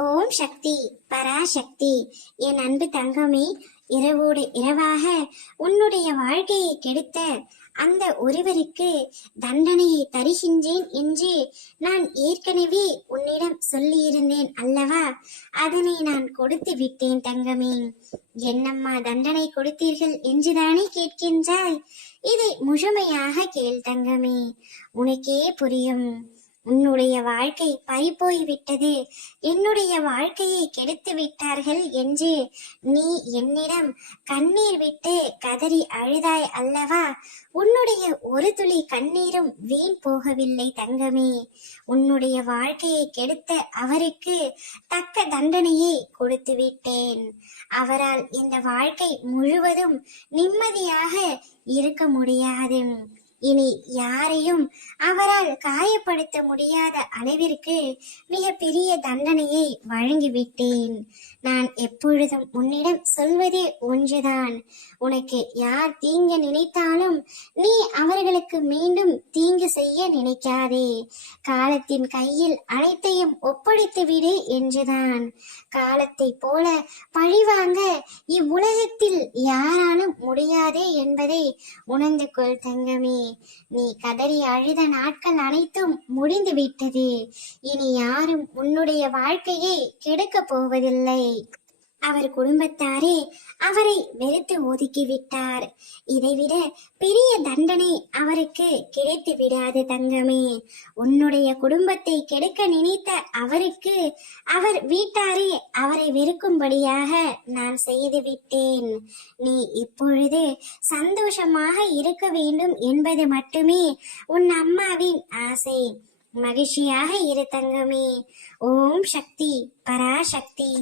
ஓம் சக்தி பராசக்தி. என் அன்பு தங்கமே, இரவோடு இரவாக உன்னுடைய வாழ்க்கையை கெடுத்த அந்த ஒருவருக்கு தண்டனையை தருகின்றேன் என்று நான் ஏற்கனவே உன்னிடம் சொல்லியிருந்தேன் அல்லவா? அதனை நான் கொடுத்து விட்டேன் தங்கமே. என்னம்மா தண்டனை கொடுத்தீர்கள் என்றுதானே கேட்கின்றாய்? இதை முழுமையாக கேள் தங்கமே, உனக்கே புரியும். உன்னுடைய வாழ்க்கை பறிபோய் விட்டது, என்னுடைய வாழ்க்கையை கெடுத்து விட்டார்கள் என்று நீ என்னிடம் கண்ணீர் விட்டு கதறி அழுதாய் அல்லவா? உன்னுடைய ஒரு துளி கண்ணீரும் வீண் போகவில்லை தங்கமே. உன்னுடைய வாழ்க்கையை கெடுத்த அவருக்கு தக்க தண்டனையை கொடுத்து விட்டேன். அவரால் இந்த வாழ்க்கை முழுவதும் நிம்மதியாக இருக்க முடியாது. இனி யாரையும் அவரால் காயப்படுத்த முடியாத அளவிற்கு மிக பெரிய தண்டனையை வழங்கிவிட்டேன். நான் எப்பொழுதும் உன்னிடம் சொல்வதே ஒன்றுதான், உனக்கு யார் தீங்கு நினைத்தாலும் நீ அவர்களுக்கு மீண்டும் தீங்கு செய்ய நினைக்காதே. காலத்தின் கையில் அனைத்தையும் ஒப்படைத்து விடு என்றுதான். காலத்தை போல பழிவாங்க இவ்வுலகத்தில் யாராலும் முடியாதே என்பதை உணர்ந்து கொள் தங்கமே. நீ கதறி அழுத நாட்கள் அனைத்தும் முடிந்து விட்டது. இனி யாரும் உன்னுடைய வாழ்க்கையை கெடுக்கப் போவதில்லை. அவர் குடும்பத்தாரே அவரை வெறுத்து ஒதுக்கிவிட்டார். இதைவிட பெரிய தண்டனை அவருக்கு கிடைத்து விடாது தங்கமே. உன்னுடைய குடும்பத்தை கெடுக்க நினைத்த அவருக்கு அவர் வீட்டாரே அவரை வெறுக்கும்படியாக நான் செய்து விட்டேன். நீ இப்பொழுது சந்தோஷமாக இருக்க வேண்டும் என்பது மட்டுமே உன் அம்மாவின் ஆசை. மகிழ்ச்சியாக இரு தங்கமே. ஓம் சக்தி பராசக்தி.